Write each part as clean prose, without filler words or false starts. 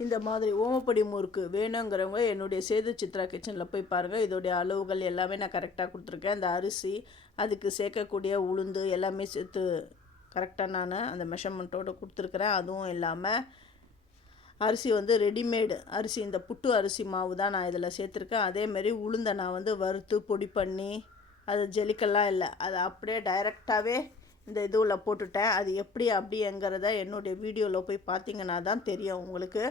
இந்த மாதிரி ஓமப்பொடி முறுக்கு வேணுங்கிறவங்க என்னுடைய சேது சித்ரா கிச்சனில் போய் பாருங்கள். இதோடைய அளவுகள் எல்லாமே நான் கரெக்டாக கொடுத்துருக்கேன். இந்த அரிசி, அதுக்கு சேர்க்கக்கூடிய உளுந்து எல்லாமே சேர்த்து கரெக்டாக நான் அந்த மெஷர்மெண்ட்டோடு கொடுத்துருக்குறேன். அதுவும் இல்லாமல் அரிசி வந்து ரெடிமேடு அரிசி, இந்த புட்டு அரிசி மாவு தான் நான் இதில் சேர்த்துருக்கேன். அதேமாரி உளுந்தை நான் வந்து வறுத்து பொடி பண்ணி அது ஜெலிக்கெல்லாம் இல்லை, அதை அப்படியே டைரெக்டாகவே இந்த இதுவில் போட்டுட்டேன். அது எப்படி அப்படிங்கிறத என்னுடைய வீடியோவில் போய் பார்த்தீங்கன்னா தான் தெரியும் உங்களுக்கு.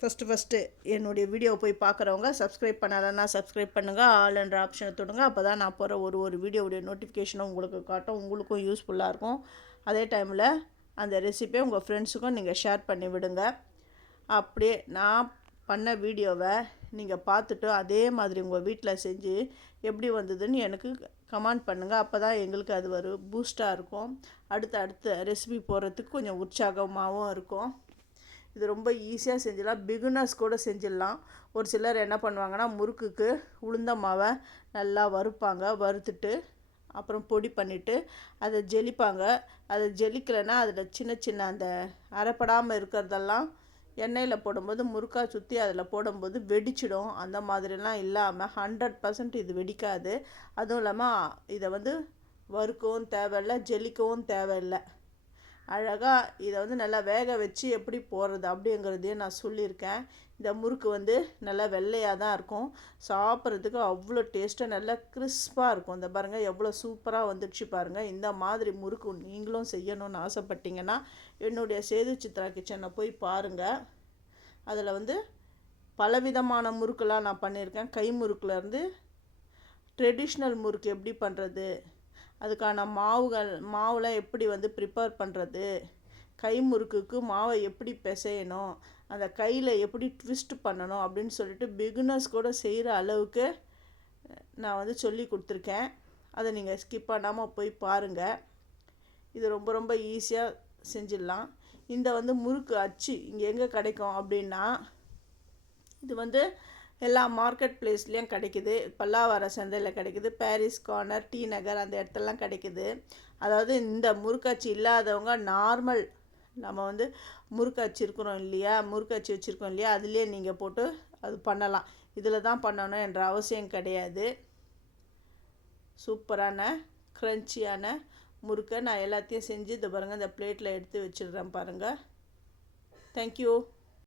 ஃபஸ்ட்டு என்னுடைய வீடியோவை போய் பார்க்குறவங்க சப்ஸ்கிரைப் பண்ணலைன்னா சப்ஸ்கிரைப் பண்ணுங்கள், ஆல் என்ற ஆப்ஷனை தொடுங்க. அப்போ தான் நான் போகிற ஒரு வீடியோவுடைய நோட்டிஃபிகேஷனும் உங்களுக்கு காட்டும், உங்களுக்கும் யூஸ்ஃபுல்லாக இருக்கும். அதே டைமில் அந்த ரெசிபியை உங்கள் ஃப்ரெண்ட்ஸுக்கும் நீங்கள் ஷேர் பண்ணி விடுங்க. அப்படியே நான் பண்ண வீடியோவை நீங்கள் பார்த்துட்டு அதே மாதிரி உங்கள் வீட்டில் செஞ்சு எப்படி வந்ததுன்னு எனக்கு கமெண்ட் பண்ணுங்கள். அப்போ தான் எங்களுக்கு அது ஒரு பூஸ்ட்டாக இருக்கும். அடுத்த ரெசிபி போடுறதுக்கு கொஞ்சம் உற்சாகமாகவும் இருக்கும். இது ரொம்ப ஈஸியாக செஞ்சிடலாம், பிகினர்ஸ் கூட செஞ்சிடலாம். ஒரு சிலர் என்ன பண்ணுவாங்கன்னா, முறுக்குக்கு உளுந்த மாவை நல்லா வறுப்பாங்க, வறுத்துட்டு அப்புறம் பொடி பண்ணிவிட்டு அதை ஜெலிப்பாங்க. அதை ஜெலிக்கலைன்னா அதில் சின்ன சின்ன அந்த அரைப்படாமல் இருக்கிறதெல்லாம் எண்ணெயில் போடும்போது முறுக்கா சுற்றி அதில் போடும்போது வெடிச்சிடும். அந்த மாதிரிலாம் இல்லாமல் 100% இது வெடிக்காது. அதுவும் இல்லாமல் இதை வந்து வறுக்கவும் தேவையில்லை, ஜெலிக்கவும் தேவையில்லை. அழகாக இதை வந்து நல்லா வேக வச்சு எப்படி போடுறது அப்படிங்கிறதையும் நான் சொல்லியிருக்கேன். இந்த முறுக்கு வந்து நல்லா வெள்ளையாக தான் இருக்கும், சாப்பிட்றதுக்கு அவ்வளோ டேஸ்ட்டாக நல்லா கிறிஸ்பாக இருக்கும். இந்த பாருங்கள் எவ்வளோ சூப்பராக வந்துடுச்சு பாருங்கள். இந்த மாதிரி முறுக்கு நீங்களும் செய்யணும்னு ஆசைப்பட்டீங்கன்னா என்னுடைய சேது சித்ரா கிச்சனை போய் பாருங்கள். அதில் வந்து பலவிதமான முறுக்கெல்லாம் நான் பண்ணியிருக்கேன். கை முறுக்குலேருந்து ட்ரெடிஷ்னல் முறுக்கு எப்படி பண்ணுறது, அதுக்கான மாவுலாம் எப்படி வந்து ப்ரிப்பேர் பண்ணுறது, கை முறுக்குக்கு மாவை எப்படி பிசையணும், அந்த கையில் எப்படி ட்விஸ்ட் பண்ணணும் அப்படின்னு சொல்லிட்டு பிகினர்ஸ் கூட செய்கிற அளவுக்கு நான் வந்து சொல்லி கொடுத்துருக்கேன். அதை நீங்கள் ஸ்கிப் பண்ணாமல் போய் பாருங்கள். இது ரொம்ப ரொம்ப ஈஸியாக செஞ்சிடலாம். இந்த வந்து முறுக்கு அச்சு இங்கே எங்கே கிடைக்கும் அப்படின்னா, இது வந்து எல்லா மார்க்கெட் பிளேஸ்லேயும் கிடைக்குது. பல்லாவரம் சந்தையில் கிடைக்குது, பாரிஸ் கார்னர், டி நகர் அந்த இடத்துலலாம் கிடைக்குது. அதாவது இந்த முறுக்காட்சி இல்லாதவங்க நார்மல் நம்ம வந்து முறுக்காட்சி இருக்கிறோம் இல்லையா, முறுக்காட்சி வச்சுருக்கோம் இல்லையா, அதுலேயே நீங்கள் போட்டு அது பண்ணலாம். இதில் தான் பண்ணணும் என்ற அவசியம் கிடையாது. சூப்பரான க்ரன்ச்சியான முறுக்கை நான் எல்லாத்தையும் செஞ்சு இந்த பாருங்கள், இந்த பிளேட்டில் எடுத்து வச்சிடுறேன் பாருங்கள். தேங்க்யூ.